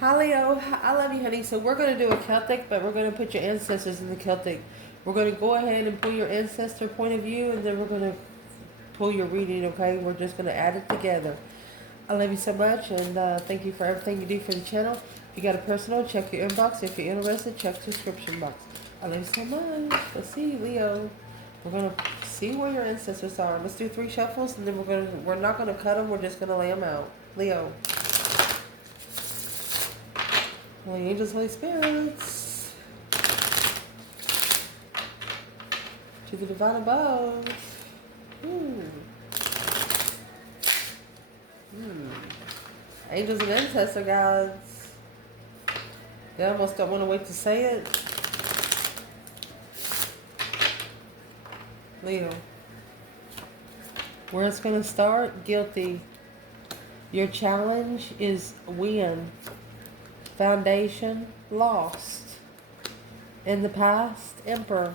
Hi Leo, I love you, honey. So we're going to do a Celtic, but we're going to put your ancestors in the Celtic. We're going to go ahead and pull your ancestor point of view, and then we're going to pull your reading, okay? We're just going to add it together. I love you so much, and thank you for everything you do for the channel. If you got a personal, check your inbox. If you're interested, check the description box. I love you so much. Let's see, Leo. We're going to see where your ancestors are. Let's do 3 shuffles, and then we're not going to cut them. We're just going to lay them out. Leo. Holy angels, Holy spirits, to the divine above. Angels and ancestor guides. They almost don't want to wait to say it. Leo. Where it's going to start, guilty. Your challenge is win. Foundation, lost. In the past, emperor.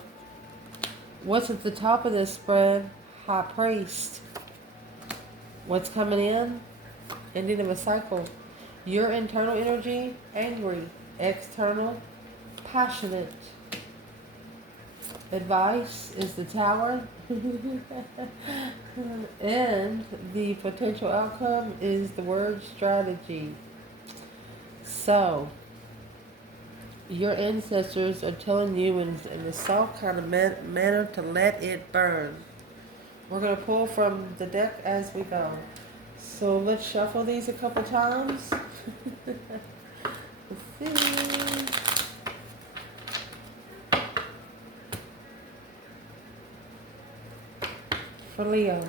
What's at the top of this spread? High priest. What's coming in? Ending of a cycle. Your internal energy, angry. External, passionate. Advice is the tower. And the potential outcome is the word strategy. So, your ancestors are telling you in a soft kind of manner to let it burn. We're going to pull from the deck as we go. So let's shuffle these a couple times. Let's see. For Leo.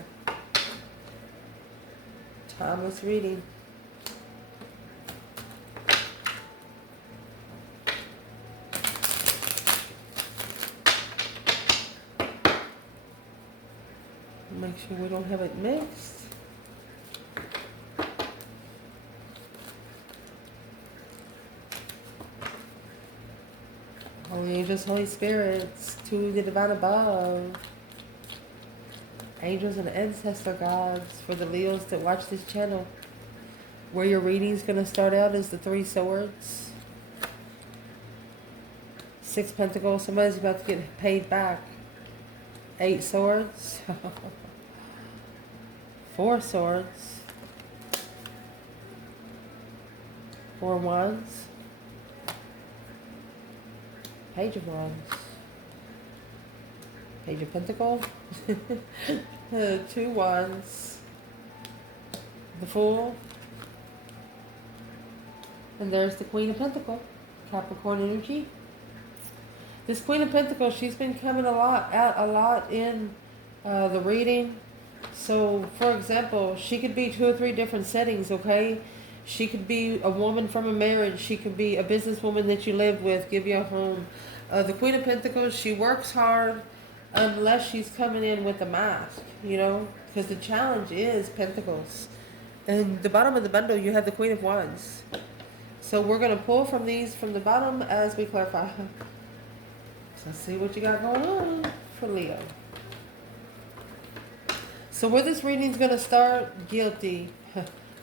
Timeless reading. Make sure we don't have it mixed. Holy angels, Holy spirits, to the divine above. Angels and ancestor gods for the Leos that watch this channel. Where your reading is going to start out is the 3 swords. 6 pentacles. Somebody's about to get paid back. 8 swords. 4 swords. 4 wands. Page of wands. Page of pentacles. 2 wands. The fool. And there's the Queen of Pentacles. Capricorn energy. This Queen of Pentacles, she's been coming out a lot in the reading. So, for example, she could be 2 or 3 different settings, okay? She could be a woman from a marriage. She could be a businesswoman that you live with, give you a home. The Queen of Pentacles, she works hard unless she's coming in with a mask, you know? Because the challenge is Pentacles. And the bottom of the bundle, you have the Queen of Wands. So we're going to pull from these from the bottom as we clarify. Let's see what you got going on for Leo. So where this reading is going to start, guilty.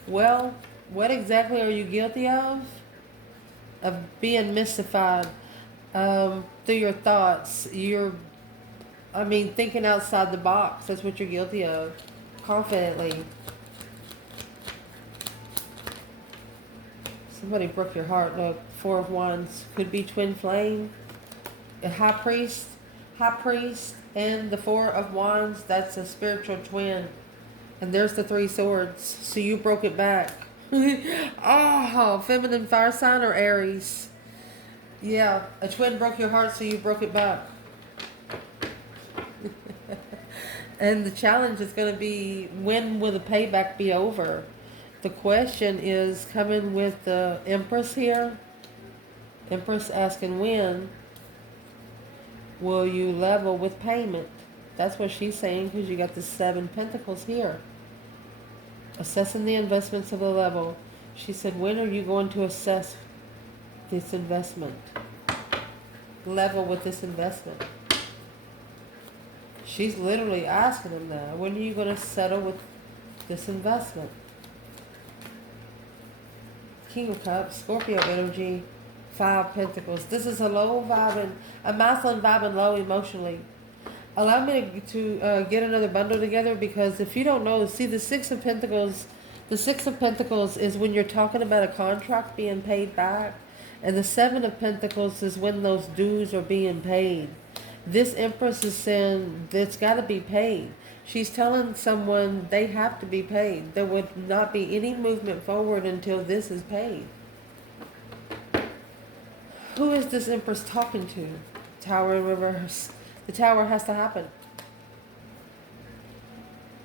Well, what exactly are you guilty of? Of being mystified through your thoughts. Thinking outside the box. That's what you're guilty of. Confidently. Somebody broke your heart. Look, 4 of Wands. Could be twin flame. A high priest, and the 4 of Wands, that's a spiritual twin. And there's the 3 swords. So you broke it back. Oh, feminine fire sign or Aries. Yeah, a twin broke your heart, so you broke it back. And the challenge is going to be, when will the payback be over? The question is coming with the Empress here. Empress asking when will you level with payment? That's what she's saying, because you got the 7 pentacles here. Assessing the investments of the level. She said, when are you going to assess this investment? Level with this investment. She's literally asking him that. When are you going to settle with this investment? King of Cups, Scorpio energy, 5 Pentacles. This is a low vibing, a masculine vibing low emotionally. Allow me to get another bundle together, because if you don't know, see the 6 of Pentacles, the 6 of Pentacles is when you're talking about a contract being paid back. And the 7 of Pentacles is when those dues are being paid. This Empress is saying it's got to be paid. She's telling someone they have to be paid. There would not be any movement forward until this is paid. Who is this Empress talking to? Tower in reverse. The Tower has to happen.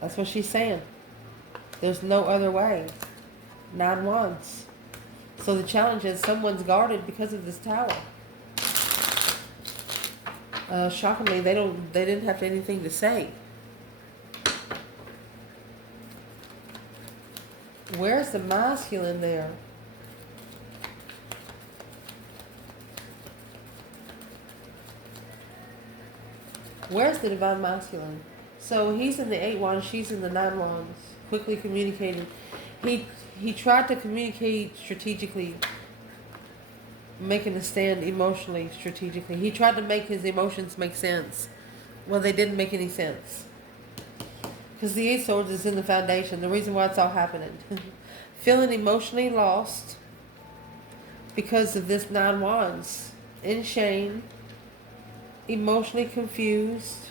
That's what she's saying. There's no other way. 9 Wands. So the challenge is someone's guarded because of this Tower. Shockingly, they didn't have anything to say. Where's the masculine there? Where's the divine masculine? So he's in the 8 Wands, she's in the 9 Wands. Quickly communicating. He tried to communicate strategically, making a stand emotionally, strategically. He tried to make his emotions make sense. Well, they didn't make any sense. Because the 8 Swords is in the foundation. The reason why it's all happening. Feeling emotionally lost because of this 9 Wands. In shame. Emotionally confused.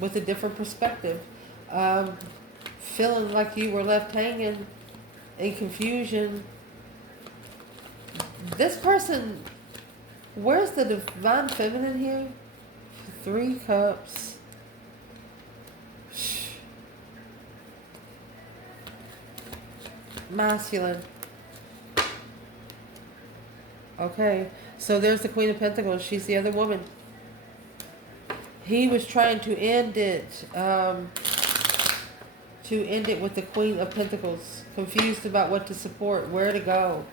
With a different perspective. Feeling like you were left hanging in confusion. This person, where's the divine feminine here? 3 Cups. Masculine. Okay, so there's the Queen of Pentacles. She's the other woman. He was trying to end it, with the Queen of Pentacles. Confused about what to support, where to go.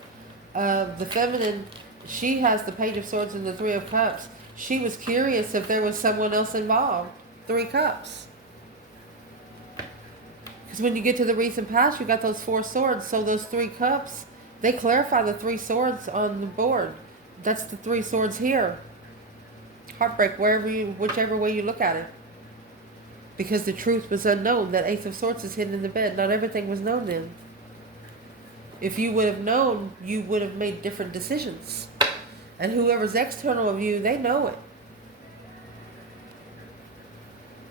The feminine, she has the Page of Swords and the 3 of Cups. She was curious if there was someone else involved. 3 Cups. Because when you get to the recent past, you got those 4 swords. So those 3 Cups, they clarify the 3 swords on the board. That's the 3 swords here. Heartbreak, whichever way you look at it. Because the truth was unknown. That Ace of Swords is hidden in the bed. Not everything was known then. If you would have known, you would have made different decisions. And whoever's external of you, they know it.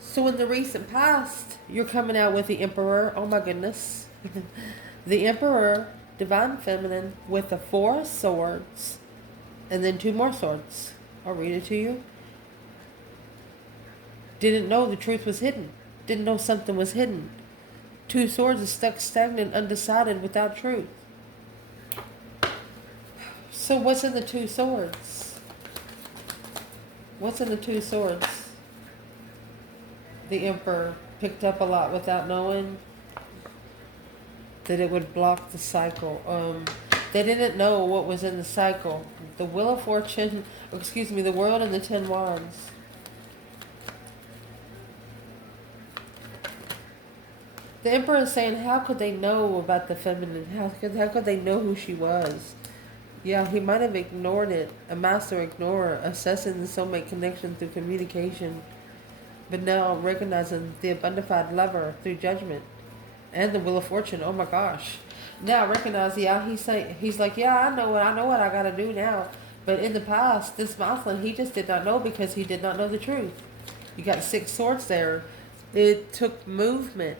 So in the recent past, you're coming out with the Emperor. Oh my goodness. The Emperor, divine feminine, with the 4 swords. And then 2 more swords. I'll read it to you. Didn't know the truth was hidden. Didn't know something was hidden. 2 swords is stuck stagnant, undecided, without truth. So what's in the 2 swords? What's in the 2 swords? The Emperor picked up a lot without knowing that it would block the cycle. They didn't know what was in the cycle. The Wheel of Fortune, the World and the 10 Wands. The Emperor is saying, how could they know about the feminine? How could they know who she was? Yeah, he might have ignored it. A master ignorer, assessing the soulmate connection through communication. But now recognizing the abundified lover through judgment. And the Wheel of Fortune, oh my gosh. Now recognize, yeah, he's like, yeah, I know what I gotta do now. But in the past, this masculine, he just did not know because he did not know the truth. You got 6 swords there. It took movement.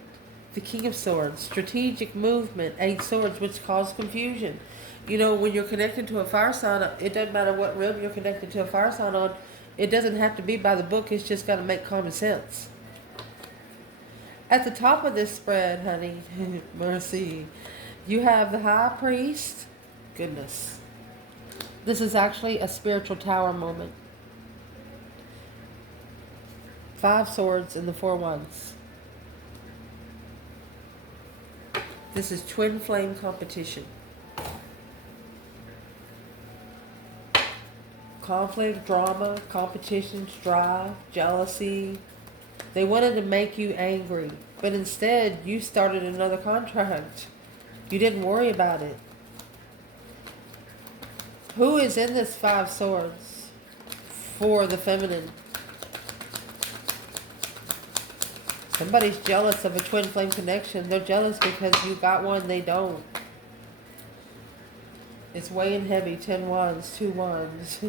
The King of Swords, strategic movement, 8 swords, which caused confusion. You know, when you're connected to a fire sign, it doesn't matter what realm you're connected to a fire sign on. It doesn't have to be by the book. It's just got to make common sense. At the top of this spread, honey, mercy, you have the High Priest. Goodness. This is actually a spiritual tower moment. 5 swords and the 4 wands. This is twin flame competition. Conflict, drama, competition, strife, jealousy. They wanted to make you angry, but instead you started another contract. You didn't worry about it. Who is in this Five Swords for the feminine? Somebody's jealous of a twin flame connection. They're jealous because you got one, they don't. It's weighing heavy. 10 wands, 2 wands.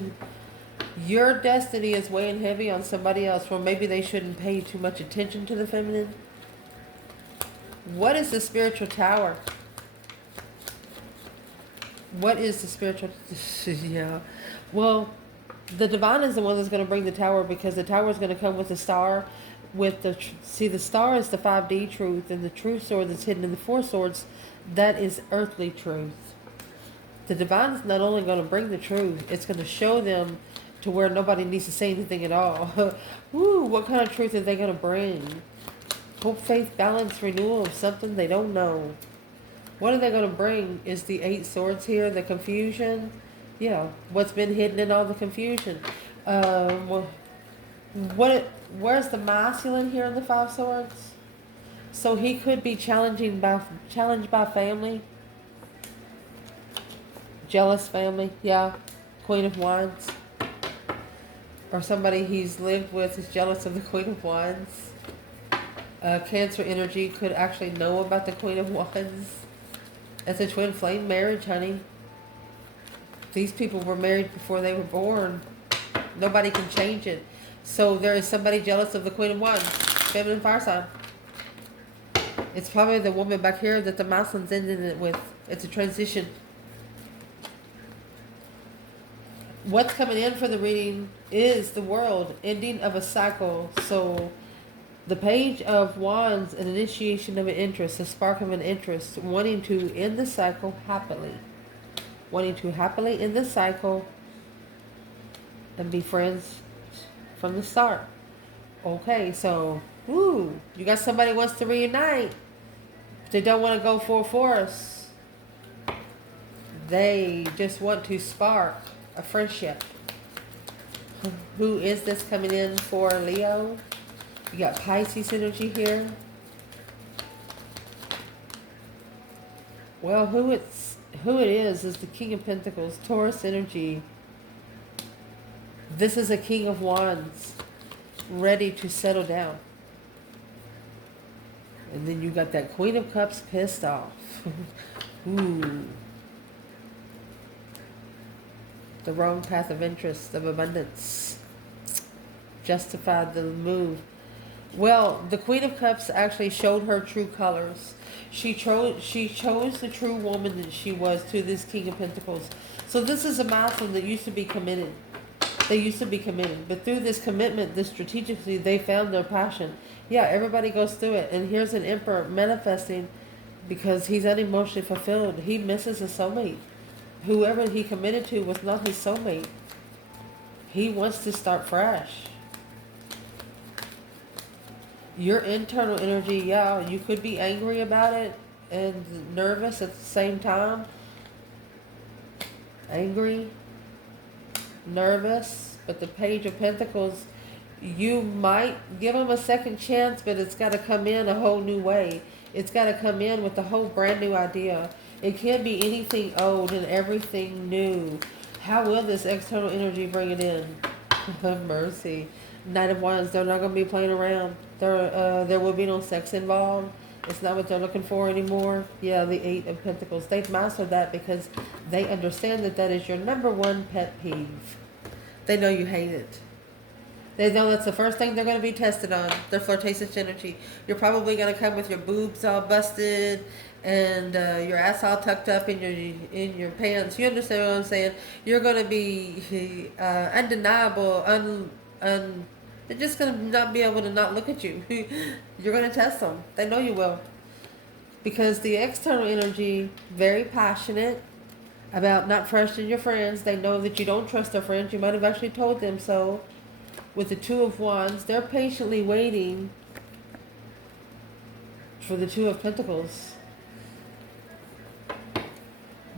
Your destiny is weighing heavy on somebody else, or maybe they shouldn't pay too much attention to the feminine. What is the spiritual tower? What is the spiritual... yeah. Well, the divine is the one that's going to bring the tower, because the tower is going to come with the star. With the... See, the star is the 5D truth, and the true sword that's hidden in the 4 swords, that is earthly truth. The divine is not only going to bring the truth, it's going to show them to where nobody needs to say anything at all. Ooh, what kind of truth are they going to bring? Hope, faith, balance, renewal of something they don't know. What are they going to bring is the 8 swords here, the confusion. Yeah, what's been hidden in all the confusion. Where's the masculine here in the 5 swords? So he could be challenged by family. Jealous family, yeah. Queen of Wands. Or somebody he's lived with is jealous of the Queen of Wands. Cancer energy could actually know about the Queen of Wands. It's a twin flame marriage, honey. These people were married before they were born. Nobody can change it. So there is somebody jealous of the Queen of Wands. Feminine fire sign. It's probably the woman back here that the masculine's ending it with. It's a transition. What's coming in for the reading is the World, ending of a cycle. So the Page of Wands, an initiation of an interest, a spark of an interest, wanting to end the cycle happily. Wanting to happily end the cycle and be friends from the start. Okay, so, woo, you got somebody who wants to reunite. They don't want to go full force. They just want to spark a friendship. Who is this coming in for, Leo? You got Pisces energy here. Well, who it is the King of Pentacles, Taurus energy. This is a King of Wands, ready to settle down. And then you got that Queen of Cups pissed off. Ooh. The wrong path of interest, of abundance. Justified the move. Well, the Queen of Cups actually showed her true colors. She chose the true woman that she was to this King of Pentacles. So this is a masculine that used to be committed. They used to be committed. But through this commitment, this strategically, they found their passion. Yeah, everybody goes through it. And here's an Emperor manifesting because he's unemotionally fulfilled. He misses a soulmate. Whoever he committed to was not his soulmate. He wants to start fresh. Your internal energy, yeah, you could be angry about it and nervous at the same time. Angry, nervous, but the Page of Pentacles, you might give them a second chance, but it's got to come in a whole new way. It's got to come in with a whole brand new idea. It can't be anything old and everything new. How will this external energy bring it in? Mercy. Knight of Wands, they're not going to be playing around. There will be no sex involved. It's not what they're looking for anymore. Yeah, the 8 of Pentacles. They've mastered that because they understand that that is your #1 pet peeve. They know you hate it. They know that's the first thing they're going to be tested on. Their flirtatious energy. You're probably going to come with your boobs all busted and your ass all tucked up in your pants. You understand what I'm saying? You're going to be undeniable. They're just going to not be able to not look at you. You're going to test them. They know you will. Because the external energy, very passionate about not trusting your friends. They know that you don't trust their friends. You might have actually told them so. With the 2 of Wands, they're patiently waiting for the 2 of Pentacles.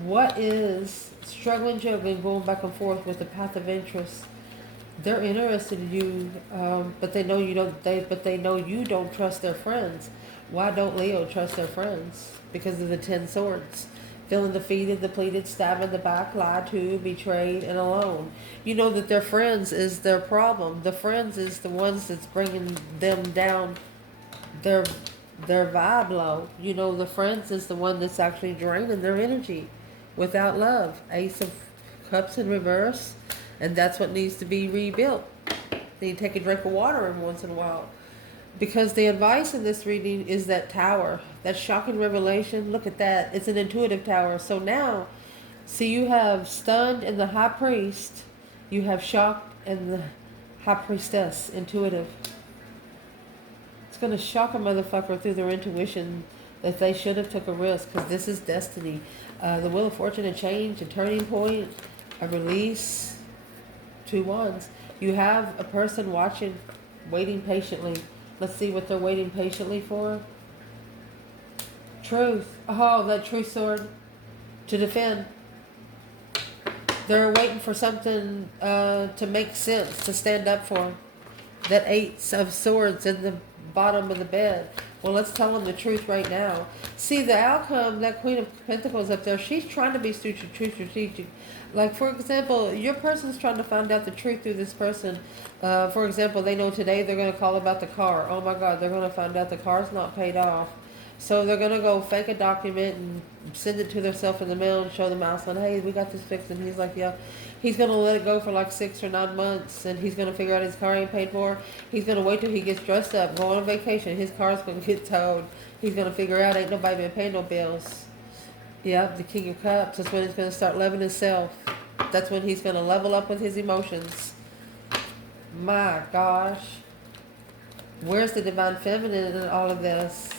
What is struggling, juggling, going back and forth with the path of interest? They're interested in you, but they know you don't. But they know you don't trust their friends. Why don't Leo trust their friends? Because of the 10 swords. Feeling defeated, depleted, stabbed in the back, lied to, betrayed, and alone. You know that their friends is their problem. The friends is the ones that's bringing them down, their their vibe low. You know, the friends is the one that's actually draining their energy without love. Ace of Cups in reverse, and that's what needs to be rebuilt. Then you take a drink of water every once in a while. Because the advice in this reading is that tower, that shocking revelation. Look at that. It's an intuitive tower. So now, see, you have stunned and the high priest. You have shocked and the high priestess, intuitive. It's going to shock a motherfucker through their intuition that they should have took a risk, because this is destiny. The Wheel of Fortune, a change, a turning point, a release. 2 wands. You have a person watching, waiting patiently. Let's see what they're waiting patiently for. Truth. Oh, that truth sword to defend. They're waiting for something to make sense, to stand up for. That 8 of Swords in the bottom of the bed. Well, let's tell them the truth right now. See, the outcome, that Queen of Pentacles up there, she's trying to be strategic. Like, for example, your person's trying to find out the truth through this person. For example, they know today they're going to call about the car. Oh my God, they're going to find out the car's not paid off. So they're going to go fake a document and send it to themselves in the mail and show the Maslin, hey, we got this fixed. And he's like, yeah. He's going to let it go for like 6 or 9 months, and he's going to figure out his car ain't paid for. He's going to wait till he gets dressed up, go on vacation. His car's going to get towed. He's going to figure out ain't nobody been paying no bills. Yep, the King of Cups. That's when he's going to start loving himself. That's when he's going to level up with his emotions. My gosh. Where's the Divine Feminine in all of this?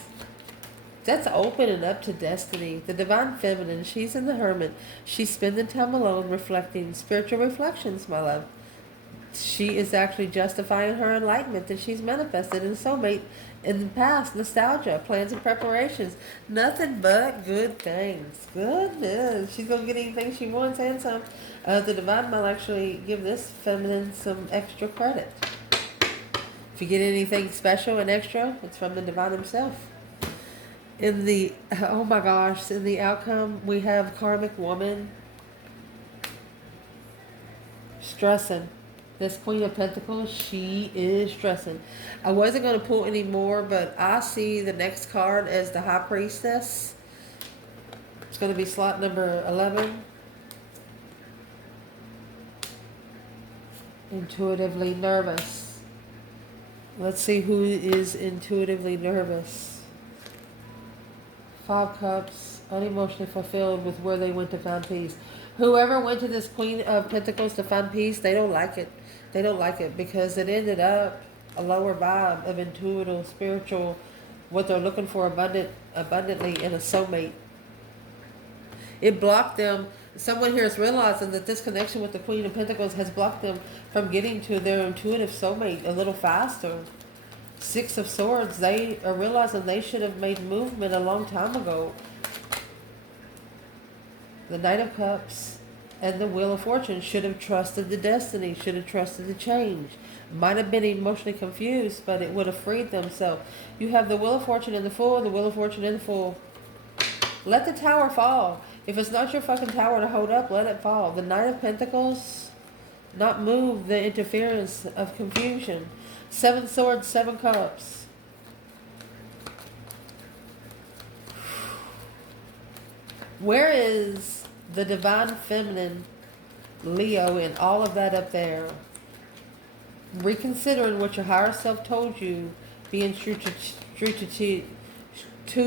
That's opening up to destiny. The Divine Feminine, she's in the Hermit. She's spending time alone reflecting. Spiritual reflections, my love. She is actually justifying her enlightenment that she's manifested in soulmate in the past. Nostalgia, plans and preparations. Nothing but good things. Goodness. She's going to get anything she wants and some. The Divine will actually give this feminine some extra credit. If you get anything special and extra, it's from the Divine himself. In the, oh my gosh, in the outcome, we have Karmic Woman stressing. This Queen of Pentacles, she is stressing. I wasn't going to pull any more, but I see the next card as the High Priestess. It's going to be slot number 11. Intuitively nervous. Let's see who is intuitively nervous. 5 Cups, unemotionally fulfilled with where they went to find peace. Whoever went to this Queen of Pentacles to find peace, they don't like it. They don't like it because it ended up a lower vibe of intuitive, spiritual, what they're looking for abundantly in a soulmate. It blocked them. Someone here is realizing that this connection with the Queen of Pentacles has blocked them from getting to their intuitive soulmate a little faster. 6 of Swords, they are realizing they should have made movement a long time ago. The Knight of Cups and the Wheel of Fortune should have trusted the destiny, should have trusted the change. Might have been emotionally confused, but it would have freed them. So you have the Wheel of Fortune in the Fool, the Wheel of Fortune in the Fool. Let the tower fall. If it's not your fucking tower to hold up, let it fall. The Knight of Pentacles, not move the interference of confusion. 7 Swords, 7 Cups. Where is the Divine Feminine, Leo, and all of that up there? Reconsidering what your higher self told you, being too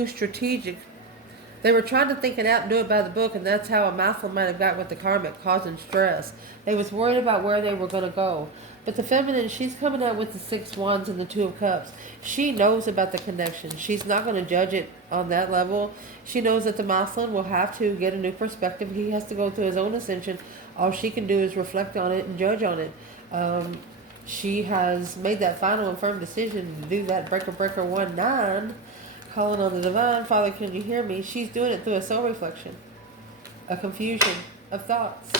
strategic. They were trying to think it out and do it by the book, and that's how a mouthful might have got with the karmic, causing stress. They was worried about where they were going to go. But the feminine, she's coming out with the 6 Wands and the 2 of Cups. She knows about the connection. She's not going to judge it on that level. She knows that the masculine will have to get a new perspective. He has to go through his own ascension. All she can do is reflect on it and judge on it. She has made that final and firm decision to do that breaker 1-9. Calling on the Divine. Father, can you hear me? She's doing it through a soul reflection. A confusion of thoughts.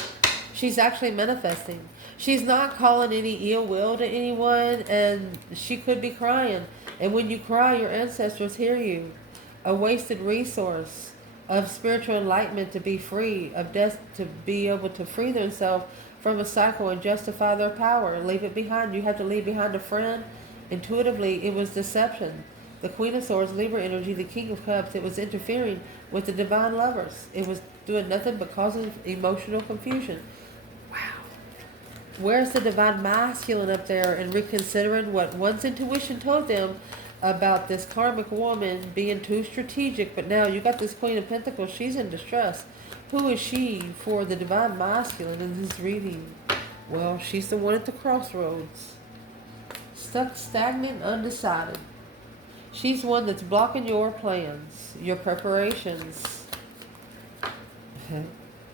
She's actually manifesting. She's not calling any ill will to anyone, and she could be crying. And when you cry, your ancestors hear you. A wasted resource of spiritual enlightenment to be free, of death to be able to free themselves from a cycle and justify their power. Leave it behind. You have to leave behind a friend. Intuitively, it was deception. The Queen of Swords, Libra energy, the King of Cups, it was interfering with the divine lovers. It was doing nothing but causing emotional confusion. Where's the divine masculine up there and reconsidering what one's intuition told them about this karmic woman being too strategic? But now you got this Queen of Pentacles. She's in distress. Who is she for the divine masculine in this reading? Well, she's the one at the crossroads. Stuck, stagnant, undecided. She's one that's blocking your plans, your preparations.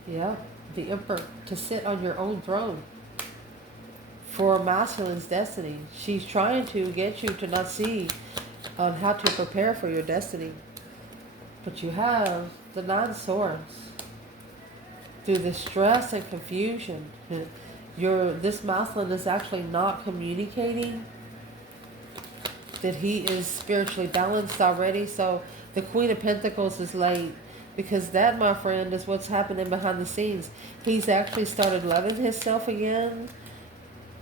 Yeah, the Emperor, to sit on your own throne. For a masculine's destiny. She's trying to get you to not see on how to prepare for your destiny. But you have the 9 swords. Through the stress and confusion, this masculine is actually not communicating that he is spiritually balanced already. So the Queen of Pentacles is late. Because that, my friend, is what's happening behind the scenes. He's actually started loving himself again.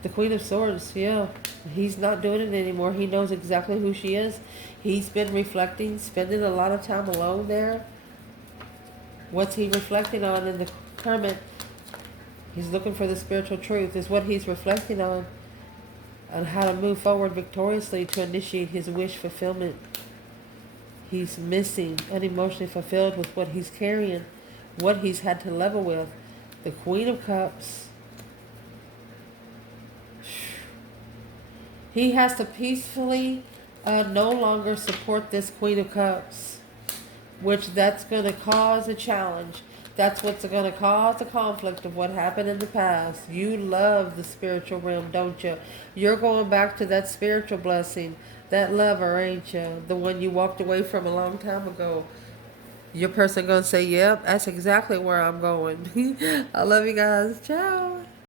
The Queen of Swords, yeah. He's not doing it anymore. He knows exactly who she is. He's been reflecting, spending a lot of time alone there. What's he reflecting on in the Hermit? He's looking for the spiritual truth, is what he's reflecting on how to move forward victoriously to initiate his wish fulfillment. He's missing, unemotionally fulfilled with what he's carrying, what he's had to level with. The Queen of Cups. He has to peacefully no longer support this Queen of Cups, which that's going to cause a challenge. That's what's going to cause the conflict of what happened in the past. You love the spiritual realm, don't you? You're going back to that spiritual blessing, that lover, ain't you? The one you walked away from a long time ago. Your person going to say, yep, that's exactly where I'm going. I love you guys. Ciao.